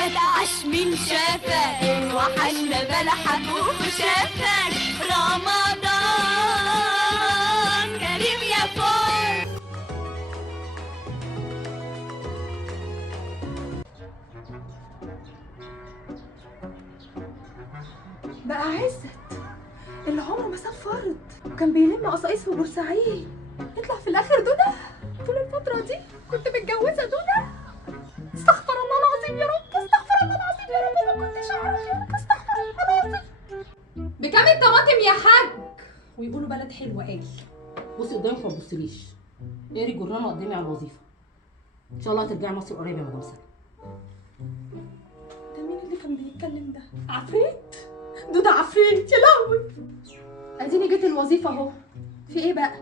لما تعش من شافك وحل بلحك وشافك رمضان كريم يا فول. بقى عزت اللي عمره ما ساب فرد وكان بيلم قصايص في بورسعيد يطلع في الاخر دودة. طول الفترة دي كنت متجوزة دودة. استغفر الله العظيم يا رب، استغفر الله العظيم يا رب، ما كنتش اعرف يا رب، استغفر الله العظيم. بكام الطماطم يا حاج؟ ويقولوا بلد حلوة قال. بصي قدامك وما تبصليش، اقري الجرنان وقدمي على الوظيفه. ان شاء الله هترجعي مصر قريب يا مدام سلمى. ده مين اللي كان بيتكلم ده؟ عفريت؟ دودة عفريت يا لهوي. اديني جيت الوظيفة اهو. في ايه بقى؟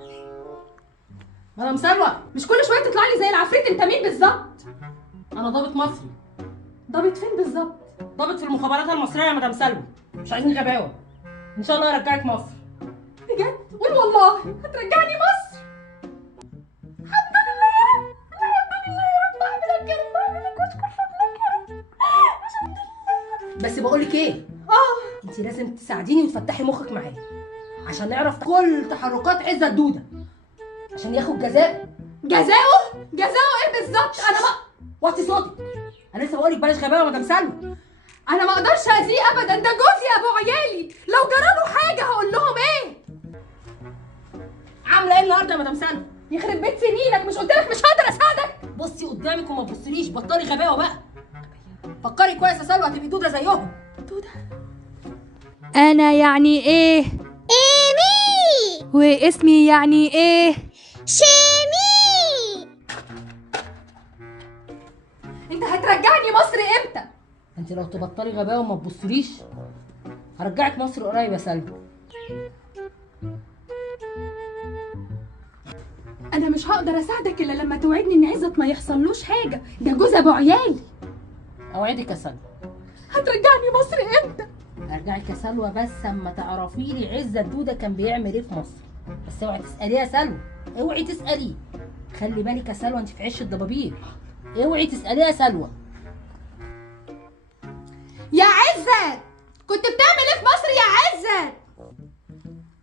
مدام سلوى مش كل شوية تطلع لي زي العفريت، انت مين بالظبط؟ انا ضابط مصري. ضابط فين بالظبط؟ ضابط في المخابرات المصريه يا مدام سلوى، مش عايزين غباوه. ان شاء الله هرجعك مصر. بجد؟ قول والله هترجعني مصر؟ الحمد لله يا رب، الحمد لله يا رب، اعملك يا رب، اعملك واشكر فضلك يا رب. الحمد لله. بس بقول لك ايه؟ انت لازم تساعديني وتفتحي مخك معايا عشان نعرف كل تحركات عزت دودة عشان ياخد جزاء. جزاؤه؟ جزاؤه ايه بالظبط؟ انا ما وطي صوتك، انا لسه بقول لك بلاش غباوه يا مدام سلمى. انا ما اقدرش اذيه ابدا، ده جوزي ابو عيالي، لو جراله حاجه هقول لهم ايه؟ عامله ايه النهارده يا مدام سلمى؟ يخرب بيت سنينك، مش قلت لك مش هقدر اساعدك؟ بصي قدامك وما تبصليش، بطلي غباوه بقى. فكري كويس يا سلوى، هتبقي دوده زيهم. دودة؟ أنا يعني إيه؟ إيمي. واسمي يعني إيه؟ شيمي. انت هترجعني مصر امتى؟ انت لو تبطلي غباوه وما تبصليش هرجعك مصر قريب يا سلمى. انا مش هقدر اساعدك الا لما توعدني ان عزت ما يحصلوش حاجه، ده جوز ابو عيالي. اوعدك يا سلمى. هترجعني مصر امتى؟ هرجعك يا سلوى بس اما تعرفي لي عزت دودة كان بيعمل ايه في مصر. بس اوعي تساليه يا سلوى، اوعي تساليه. خلي بالك يا سلوى، انت في عش الضبابير. اوعي تساليه يا سلوى. يا عزت كنت بتعمل ايه في مصر يا عزت؟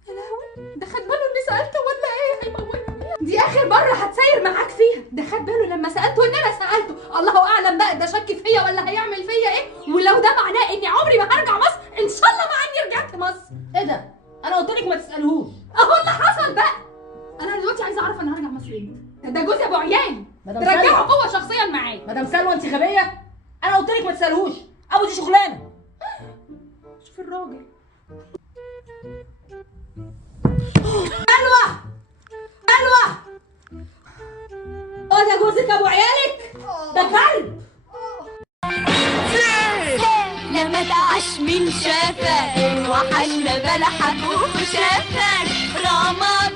يا لهوي، ده خد باله اني سالته ولا ايه؟ هيموتني. دي اخر مره هتسير معاك فيها، ده خد باله لما سالته ان انا سالته، الله اعلم بقى ده شك فيا ولا هيعمل فيا ايه، ولو ده معناه اني عمري ما هرجع مصر، ان شاء الله مع اني رجعت مصر. ايه ده؟ انا قلت لك ما تسالهوش. اهو اللي حصل بقى. انا دلوقتي عايزه اعرف انا هرجع مصر امتى. ده جوز ابو عيالي، رجعه هو شخصيا معايا. مدام سلوى انت غبيه، انا قلت لك ما تسالهوش، ابو دي شغلانه. شوف الراجل. سلوى سلوى، ده جوزك ابو عيالك، ده كلب. لما تعش من شافك وحل بلحك وشافك رمضان